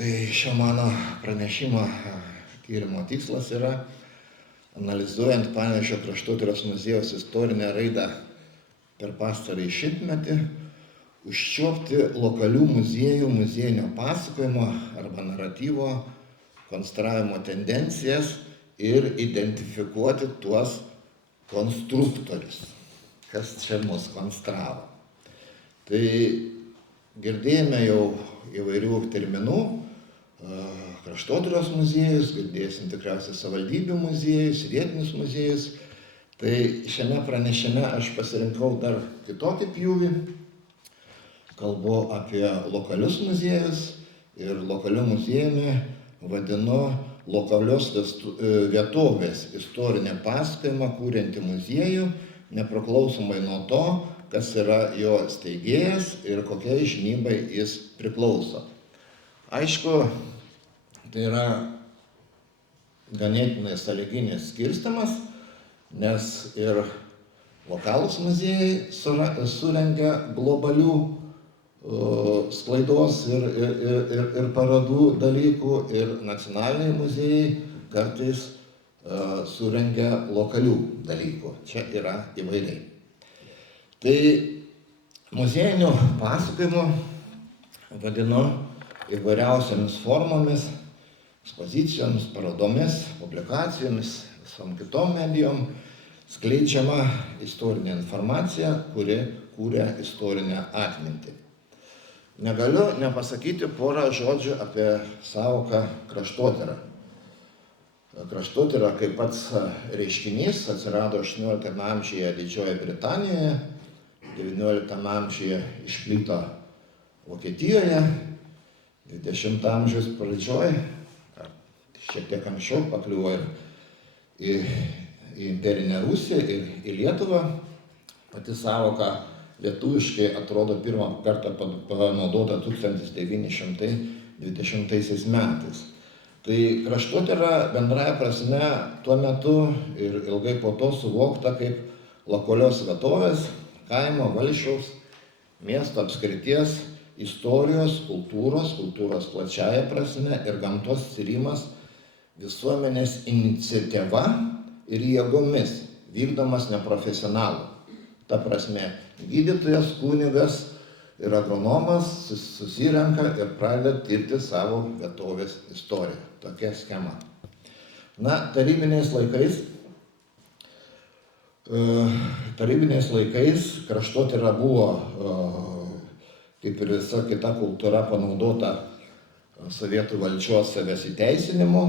Tai šio mano pranešimo tyrimo tikslas yra, analizuojant Panevėžio kraštotyros muziejaus istorinę raidą per pastarąjį šimtmetį, užčiuopti lokalių muziejų, muziejinio pasakojimo arba naratyvo konstravimo tendencijas ir identifikuoti tuos konstruktorius, kas čia mus konstravo. Tai girdėjome jau įvairių terminų, kraštotyros muziejus, girdėsim tikriausiai savivaldybių muziejus, vietinius muziejus. Tai šiame pranešime aš pasirinkau dar kitokį pjūvį. Kalbu apie lokalius muziejus ir lokaliu muziejumi vadinu lokalios vietovės istorinę pasakojimą kūrentį muziejų, nepriklausomai nuo to, kas yra jo steigėjas ir kokiai žinybai jis priklauso. Aišku, tai yra ganėtinai sąlyginis skirstymas, nes ir lokalūs muziejai surengia globalių sklaidos ir parodų dalykų, ir nacionaliniai muziejai kartais surengia lokalių dalykų. Čia yra įvairiai. Tai muziejinių pasakojimų vadinu įvairiausiamis formomis, ekspozicijomis, parodomis, publikacijomis, visom kitom medijom skleidžiama istorinė informacija, kuri kūrė istorinę atmintį. Negaliu nepasakyti porą žodžių apie sąvoką kraštotyra. Kraštotyra kaip pats reiškinys atsirado 18 amžiuje Didžiojoje Britanijoje, 19 amžiuje išplito Vokietijoje, 20 amžiaus pradžioj, šiek tiek anksčiau pakliuvo ir į imperinę Rusiją ir į Lietuvą. Pati sąvoka lietuviškai atrodo pirmą kartą panaudota 1920 metais. Tai kraštotyra bendraja prasme tuo metu ir ilgai po to suvokta kaip lokalios vietovės, kaimo, valsčiaus, miesto apskrities, istorijos, kultūros plačiaja prasme ir gamtos tyrimas visuomenės iniciatyva ir jėgomis vykdomas neprofesionalų. Ta prasme, gydytojas, kunigas ir agronomas susirenka ir pradeda tirti savo vietovės istoriją. Tokia schema. Na, tarybiniais laikais kraštotyra buvo, kaip ir visa kita kultūra, panaudota sovietų valdžios savęs įteisinimu,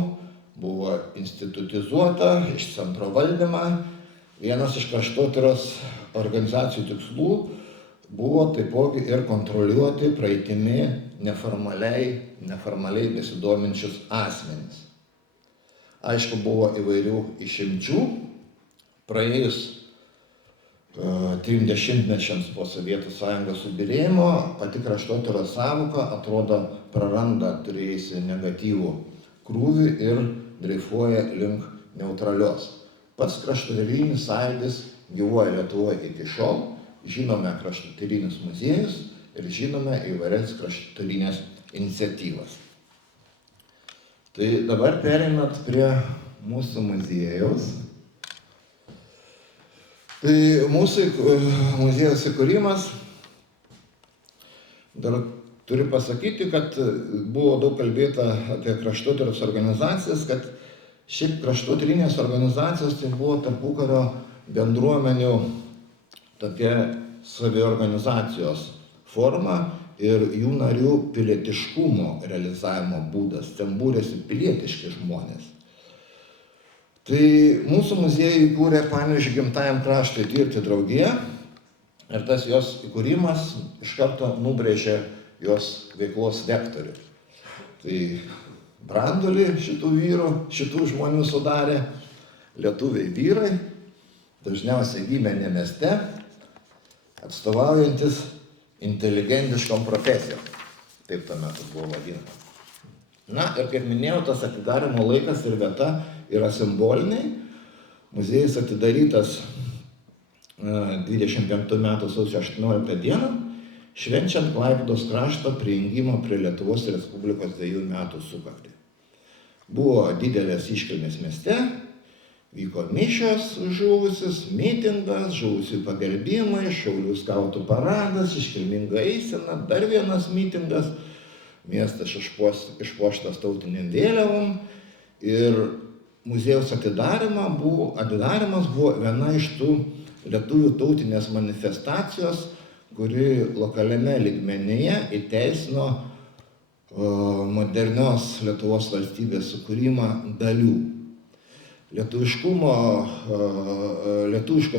buvo institutizuota, iš centro valdyma. Vienas iš kraštotyros organizacijų tikslų buvo taipogi ir kontroliuoti praeitimi neformaliai besidominčius asmenis. Aišku, buvo įvairių išimčių. Praėjus 30 mečiams po Sovietų Sąjungos subyrėjimo, pati kraštotyros sąvoka atrodo praranda turėjusi negatyvų krūvį ir dreifuoja link neutralios. Pats kraštotyrinis sąjūdis gyvuoja Lietuvoje iki šiol. Žinome kraštotyrinius muziejus ir žinome įvairias kraštotyrinės iniciatyvas. Tai dabar pereinant prie mūsų muziejaus. Tai mūsų muziejaus įkūrimas, dar turiu pasakyti, kad buvo daug kalbėta apie kraštotyros organizacijas, kad šiaip kraštotyrinės organizacijos tai buvo tarpukario bendruomenių tokia saviorganizacijos forma ir jų narių pilietiškumo realizavimo būdas. Ten būrėsi pilietiški žmonės. Tai mūsų muziejų įkūrė Panevėžio gimtajam kraštui tirti draugija ir tas jos įkūrimas iš karto nubrėžė jos veiklos vektorių. Tai branduolį šitų vyrų, šitų žmonių sudarė lietuviai vyrai, dažniausiai gimę ne mieste, atstovaujantis inteligentiškom profesijom. Taip tuo metu buvo vadinama. Na ir kaip minėjau, tas atidarimo laikas ir vieta yra simboliniai. Muziejus atidarytas 25 metų sausio 18 dieną švenčiant Klaipėdos krašto prijungimo prie Lietuvos Respublikos 2 metų sukaktį. Buvo didelės iškilmės mieste, vyko mišios už žuvusius, mitingas, žuvusių pagerbimai, Šaulių skautų paradas, iškilminga eisena, dar vienas mitingas, miestas išpuoštas tautinėm vėliavom ir muziejaus atidarymas buvo viena iš tų lietuvių tautinės manifestacijos, kuri lokaliame lygmenyje įteisino modernios Lietuvos valstybės sukūrimą dalių. Lietuviško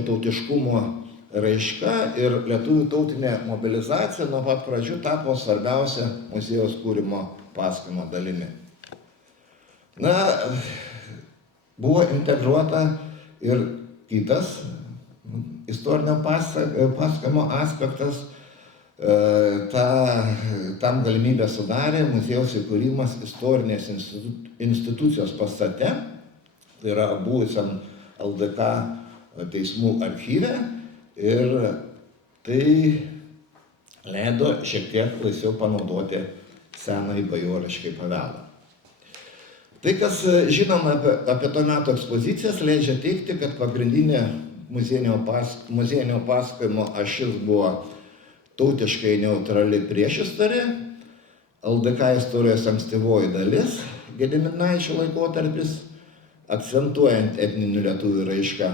tautiškumo raiška ir lietuvių tautinė mobilizacija nuo pat pradžių tapo svarbiausia muziejaus kūrimo pasakojimo dalimi. Na, buvo integruota ir kitas istorinio pasakojimo aspektas. Tam galimybę sudarė muziejaus įkūrimas istorinės institucijos pastate, tai yra buvusiam LDK teismų archyve, ir tai leido šiek tiek laisviau panaudoti senąjį bajoriškai paveldą. Tai, kas žinoma apie to meto ekspozicijas, leidžia teigti, kad pagrindinė muziejinio pasakojimo ašis buvo tautiškai neutrali priešistorė, LDK istorijos ankstyvoji dalis, Gediminaičių laikotarpis, akcentuojant etninių lietuvių raišką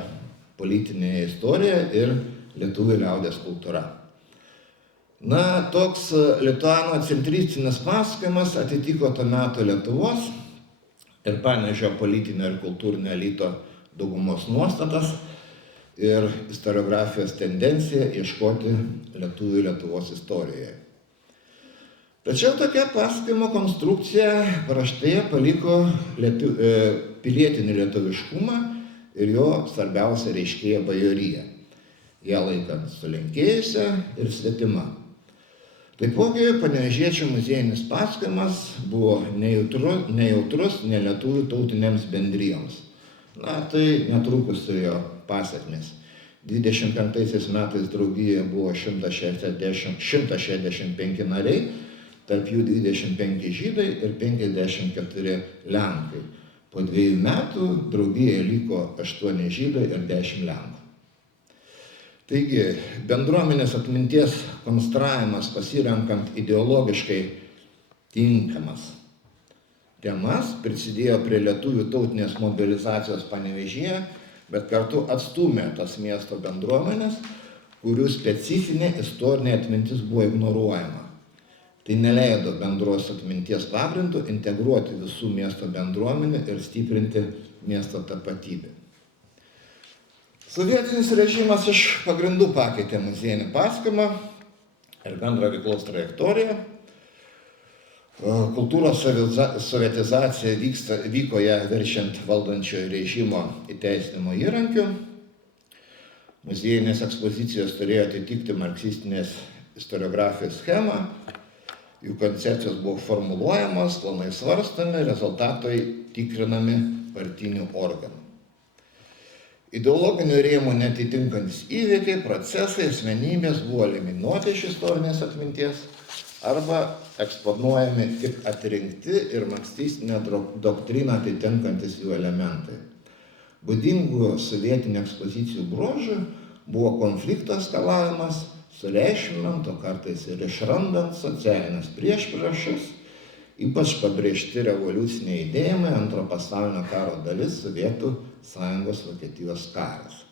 politinėje istorijoje ir lietuvių liaudies kultūra. Na, toks lituanocentristinis pasakojimas atitiko to meto Lietuvos ir Panevėžio politinio ir kultūrinio elito daugumos nuostatas ir istoriografijos tendencija ieškoti lietuvių Lietuvos istorijoje. Tačiau tokia pasakojimo konstrukcija paraštėje paliko pilietinį lietuviškumą ir jo svarbiausia reiškėja bajoriją, ją laikant sulenkėjusią ir svetima. Taipogi panevėžiečių muziejinis pasakojimas buvo nejautrus nelietuvių tautinėms bendrijoms. Na, tai netrukus turėjo pasekmės. 25 metais draugijoje buvo 165 nariai, tarp jų 25 žydai ir 54 lenkai. Po 2 metų draugijoje liko 8 žydai ir 10 lenkų. Taigi, bendruomenės atminties konstravimas pasirenkant ideologiškai tinkamas temas prisidėjo prie lietuvių tautinės mobilizacijos Panevėžyje, bet kartu atstūmė tas miesto bendruomenės, kurių specifinė istorinė atmintis buvo ignoruojama. Tai neleido bendros atminties pagrindų integruoti visų miesto bendruomenę ir stiprinti miesto tapatybę. Sovietinis režimas iš pagrindų pakeitė muziejinį pasakojimą ir bendrą veiklos trajektoriją. Kultūros sovietizacija vyko ją verčiant valdančiojo režimo įteisinimo įrankiu. Muziejinės ekspozicijos turėjo atitikti marksistinės istoriografijos schemą, jų koncepcijos buvo formuluojamos, planai svarstomi, rezultatai tikrinami partinių organų. Ideologinių rėmų neatitinkantis įvykiai, procesai, asmenybės buvo eliminuoti iš istorinės atminties arba eksponuojami tik atrinkti ir marksistinę doktriną atitinkantis jų elementai. Būdingų sovietinių ekspozicijų bruožų buvo konflikto eskalavimas, sureikšminant, o kartais ir išrandant socialinės priešpriešas, ypač pabrėžti revoliuciniai judėjimai, Antro pasaulinio karo dalis, Sovietų Sąjungos Vokietijos karas.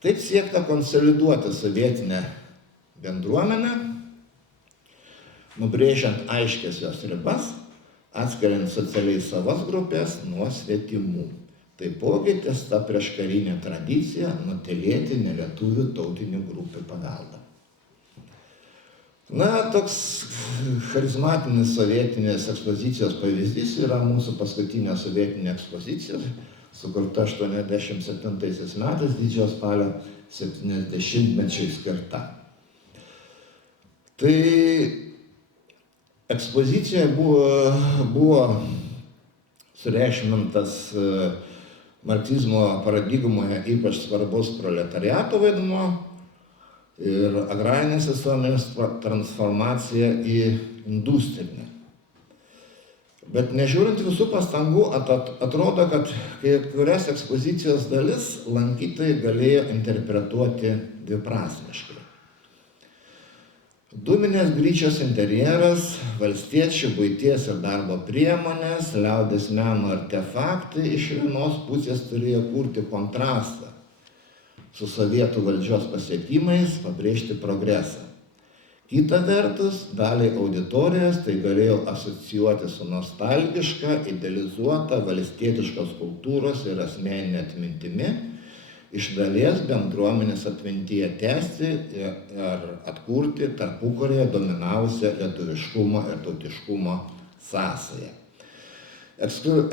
Taip siekta konsoliduoti sovietinę bendruomenę, nubrėžiant aiškias jos ribas, atskiriant socialiai savas grupės nuo svetimų. Taipogi tęsta prieškarinė tradicija nutylėti nelietuvių tautinių grupių paveldą. Na, toks charizmatinis sovietinės ekspozicijos pavyzdys yra mūsų paskutinė sovietinė ekspozicija, sukurta 87 metais Didžiojo spalio 70-mečiui skirta. Tai ekspozicijoje buvo sureikšmintas marksizmo paradigmoje ypač svarbus proletariato vaidmuo, ir agrarinės visuomenės transformacija į industrinę. Bet nežiūrint visų pastangų, atrodo, kad kai kurias ekspozicijos dalis lankytojai galėjo interpretuoti dviprasmiškai. Dūminės gryčios interjeras, valstiečių buities ir darbo priemonės, liaudies meno artefaktai iš vienos pusės turėjo kurti kontrastą su sovietų valdžios pasiekimais, pabrėžti progresą. Kita vertus, daliai auditorijos tai galėjo asocijuoti su nostalgiška, idealizuota valstietiškos kultūros ir asmeninė atmintimi, iš dalies bendruomenės atmintyje tęsti ar atkurti tarpukarėje dominavusią lietuviškumo ir tautiškumo sąsają.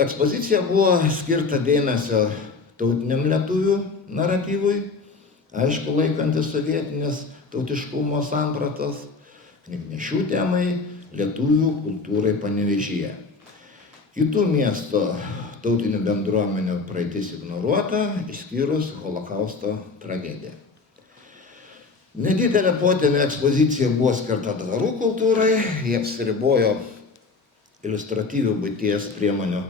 Ekspozicija buvo skirta dėmesio tautiniam lietuvių naratyvui, aišku, laikantis sovietinės tautiškumo sampratos, knygnešių temai, lietuvių kultūrai Panevėžyje. Kitų miesto tautinių bendruomenių praeitis ignoruota, išskyrus Holokausto tragediją. Nedidelė potėmė ekspozicija buvo skirta dvarų kultūrai, jie apsiribojo iliustratyvių buities priemonių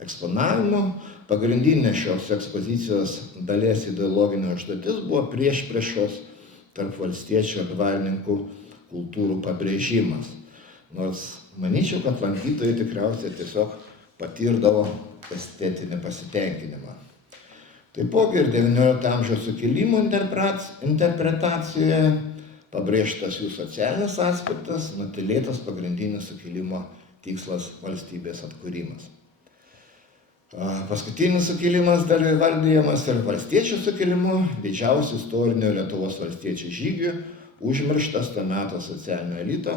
eksponavimu. Pagrindinė šios ekspozicijos dalies ideologinė užduotis buvo priešpriešos tarp valstiečių ir dvarininkų kultūrų pabrėžimas. Nors manyčiau, kad lankytojai tikriausiai tiesiog patirdavo estetinį pasitenkinimą. Taipogi ir XIX amžiaus sukilimo interpretacijoje pabrėžtas jų socialinis aspektas, nutylėtas pagrindinis sukilimo tikslas - valstybės atkūrimas. Paskutinis sukilimas dar įvardijamas ir valstiečių sukilimu, didžiausių istorinių Lietuvos valstiečių žygių, užmirštas to meto socialinio elito,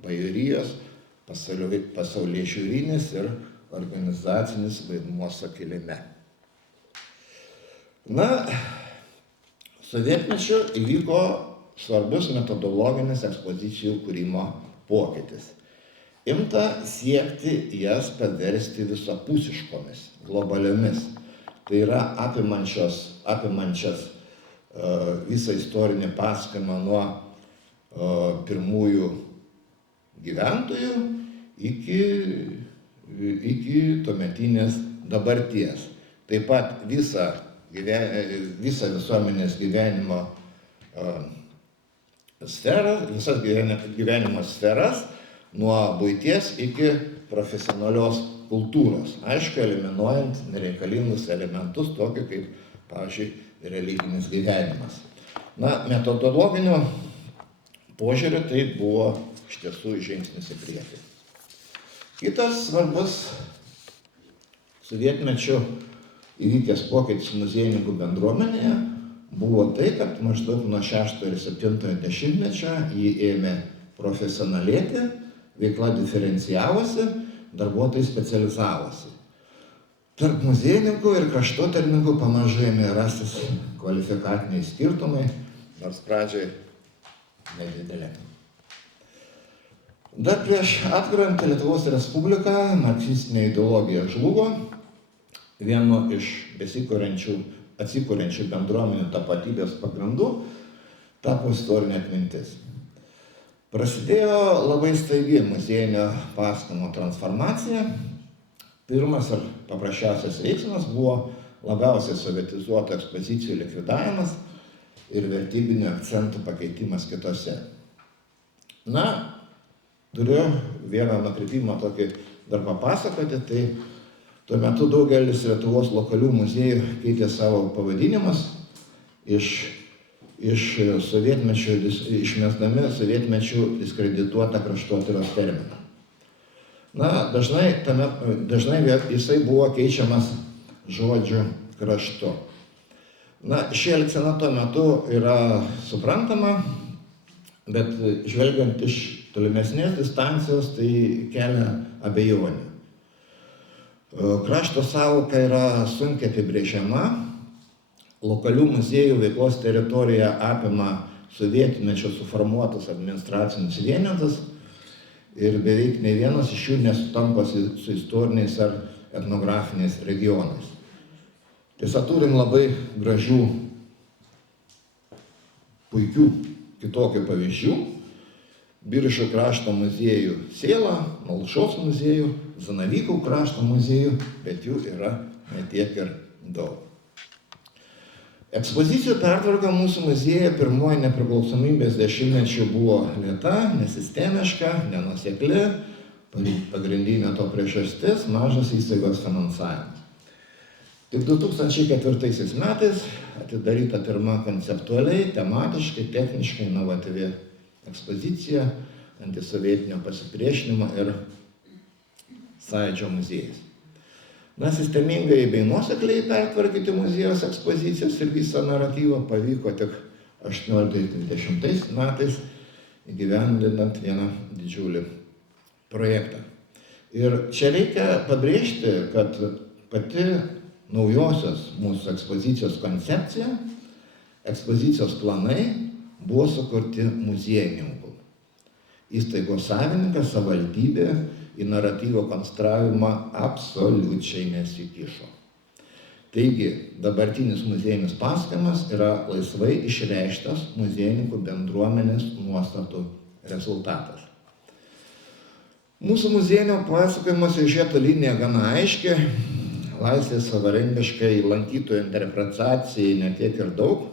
bajorijos, pasaulėžiūrinis ir organizacinis vaidmuo sukilime. Sovietmečiu įvyko svarbus metodologinis ekspozicijų kūrimo pokytis. Imta siekti jas paversti visapusiškomis, globaliomis. Tai yra apimančias visą istorinį pasakojimą nuo pirmųjų gyventojų iki tuometinės dabarties. Taip pat visą visuomenės gyvenimo visas gyvenimo sferas, nuo buities iki profesionalios kultūros. Aišku, eliminuojant nereikalingus elementus, tokį kaip, pavyzdžiui, religinis gyvenimas. Metodologiniu požiūriu tai buvo iš tiesų žingsnis į priekį. Kitas svarbus sovietmečiu įvykęs pokytis muziejininkų bendruomenėje buvo tai, kad maždaug nuo 6 ir 7 dešimtmečio jį ėmė profesionalėti, veikla diferencijavosi, darbuotojai specializavosi. Tarp muziejininkų ir kraštotyrininkų pamažu ėmė rastis kvalifikaciniai skirtumai, nors pradžiai nedidelė. Dar prieš atkuriant Lietuvos Respubliką marksistinė ideologija žlugo. Vienu iš atsikuriančių bendruomenių tapatybės pagrindų tapo istorinė atmintis. Prasidėjo labai staigi muziejinio pasakojimo transformacija. Pirmas ir paprasčiausias veiksmas buvo labiausiai sovietizuotų ekspozicijų likvidavimas ir vertybinių akcentų pakeitimas kitose. Turiu vieną nukrypimą tokį dar papasakoti, tai tuo metu daugelis Lietuvos lokalių muziejų keitė savo pavadinimus išmesdami sovietmečių diskredituotą kraštotyros terminą. Dažnai jisai buvo keičiamas žodžiu kraštu. Ši elgsena tuo metu yra suprantama, bet žvelgiant iš tolimesnės distancijos, tai kelia abejonių. Krašto sąvoka yra sunkiai apibrėžiama. Lokalių muziejų veiklos teritorija apima sovietmečio suformuotus administracinius vienetus ir beveik nei vienas iš jų nesutampa su istoriniais ar etnografiniais regionais. Tiesa, turim labai gražių puikių kitokių pavyzdžių. Biržų krašto muziejų Sėla, Malšos muziejų, Zanavykų krašto muziejų, bet jų yra ne tiek ir daug. Ekspozicijų pertvarka mūsų muziejuje pirmoji nepriklausomybės dešimtmečiu buvo lėta, nesistemiška, nenuosekli, pagrindinė to priežastis – mažas įstaigos finansavimas. Tik 2004 metais atidaryta pirma konceptualiai, tematiškai, techniškai inovatyvi ekspozicija antisovietinio pasipriešinimo ir Sąjūdžio muziejus. Sistemingai bei nuosekliai pertvarkyti muziejaus ekspozicijas ir visą naratyvą pavyko tik 18-20 metais įgyvendinant vieną didžiulį projektą. Ir čia reikia pabrėžti, kad pati naujosios mūsų ekspozicijos koncepcija, ekspozicijos planai buvo sukurti muziejininkų. Įstaigos savininkas, savivaldybė į naratyvo konstravimą absoliučiai nesikišo. Taigi, dabartinis muziejinis pasakojimas yra laisvai išreikštas muziejininkų bendruomenės nuostatų rezultatas. Mūsų muziejinio pasakojimo siužeto linija gana aiški, laisvės savarankiškai lankytojų interpretacijai ne tiek ir daug,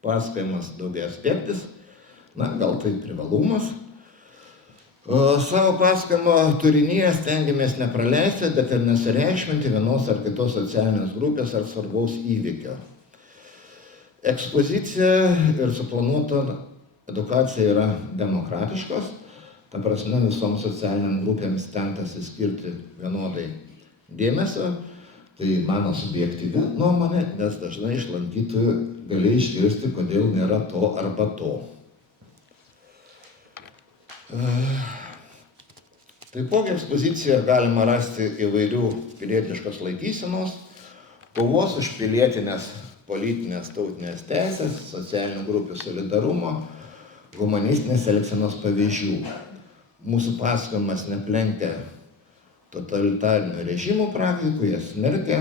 pasakojimas daugiaaspektis, gal tai privalumas. Savo pasakojimo turinyje stengiamės nepraleisti, bet ir nesireikšminti vienos ar kitos socialinės grupės ar svarbaus įvykio. Ekspozicija ir suplanuota edukacija yra demokratiškos, ta prasme visoms socialiniam grupėms stengtasi skirti vienodai dėmesio, tai mano subjektyvi nuomonė, nes dažnai iš lankytojų gali išgirsti, kodėl nėra to arba to. Taipogi ekspozicijoje galima rasti įvairių pilietiškos laikysenos, kovos už pilietinės, politinės, tautinės teisės, socialinių grupių solidarumo, humanistinės elgsenos pavyzdžių. Mūsų pasakojimas neplenkia totalitarinių režimų praktikų, jas smerkia,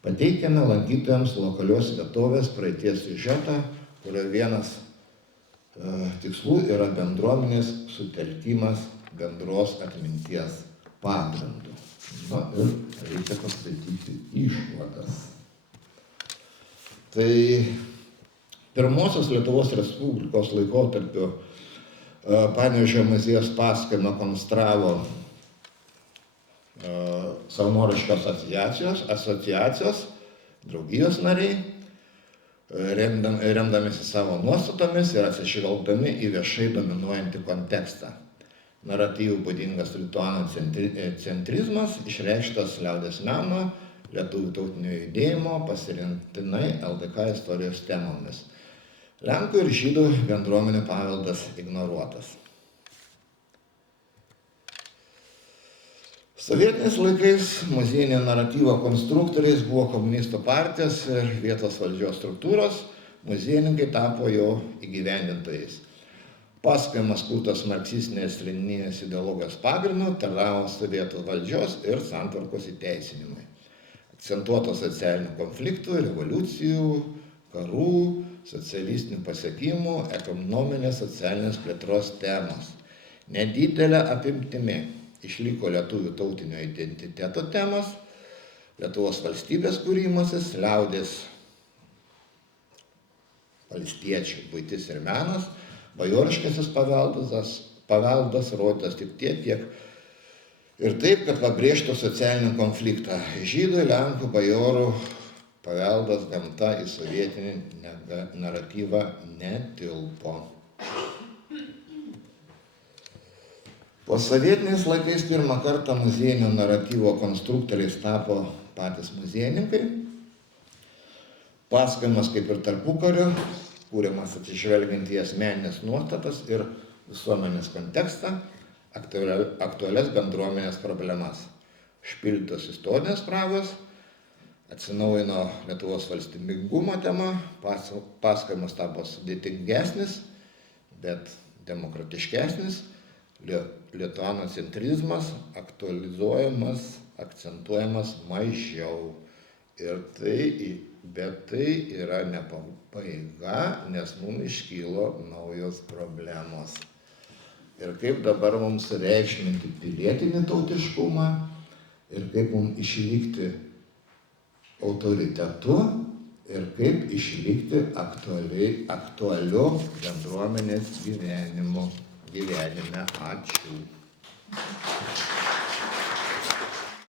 pateikiame lankytojams lokalios vietovės praeities siužetą, kurio vienas tikslų yra bendruomenės sutelkimas bendros atminties pagrindu. Ir reikia pastatyti išvadas. Tai pirmosios Lietuvos Respublikos laikotarpiu Panevėžio muziejaus pasakojimą konstravo savanoriškos asociacijos, draugijos nariai, remdamiesi savo nuostatomis ir atsižvelgdami į viešai dominuojantį kontekstą. Naratyvų būdingas lituanocentrizmas, išreikštas liaudies meno, lietuvių tautinio judėjimo, pasirinktinai LDK istorijos temomis. Lenkų ir žydų bendruomenių paveldas ignoruotas. Sovietiniais laikais muziejinio naratyvo konstruktoriais buvo komunistų partijos ir vietos valdžios struktūros, muziejininkai tapo jo įgyvendintojais. Pasakojimas kurtas marksistinės lenininės ideologijos pagrindu, tarnavo sovietų valdžios ir santvarkos įteisinimui. Akcentuota socialinių konfliktų, revoliucijų, karų, socialistinių pasiekimų, ekonominės socialinės plėtros temos. Nedidelė apimtimi išliko lietuvių tautinio identiteto temos, Lietuvos valstybės kūrimasis, liaudies valstiečių buitis ir menas, bajoriškasis paveldas rodytas tik tiek ir taip, kad pabrėžtų socialinį konfliktą. Žydų, lenkų, bajorų paveldas, gamta į sovietinį naratyvą netilpo. Po sovietiniais laikais pirmą kartą muziejinio naratyvo konstruktoriais tapo patys muziejininkai. Pasakojimas kaip ir tarpukariu, kūriamas atsižvelgiant į asmeninės nuostatas ir visuomenės kontekstą, aktualias bendruomenės problemas. Užpildytos istorinės spragos, atsinaujino Lietuvos valstybingumo tema, pasakojimas tapo sudėtingesnis, bet demokratiškesnis, lituanocentrizmas aktualizuojamas, akcentuojamas mažiau. Ir tai bet tai yra ne pabaiga, nes mums iškylo naujos problemos. Ir kaip dabar mums reikšminti pilietinį tautiškumą ir kaip mums išlikti autoritetu ir kaip išlikti aktualiu bendruomenės gyvenime. Ačiū.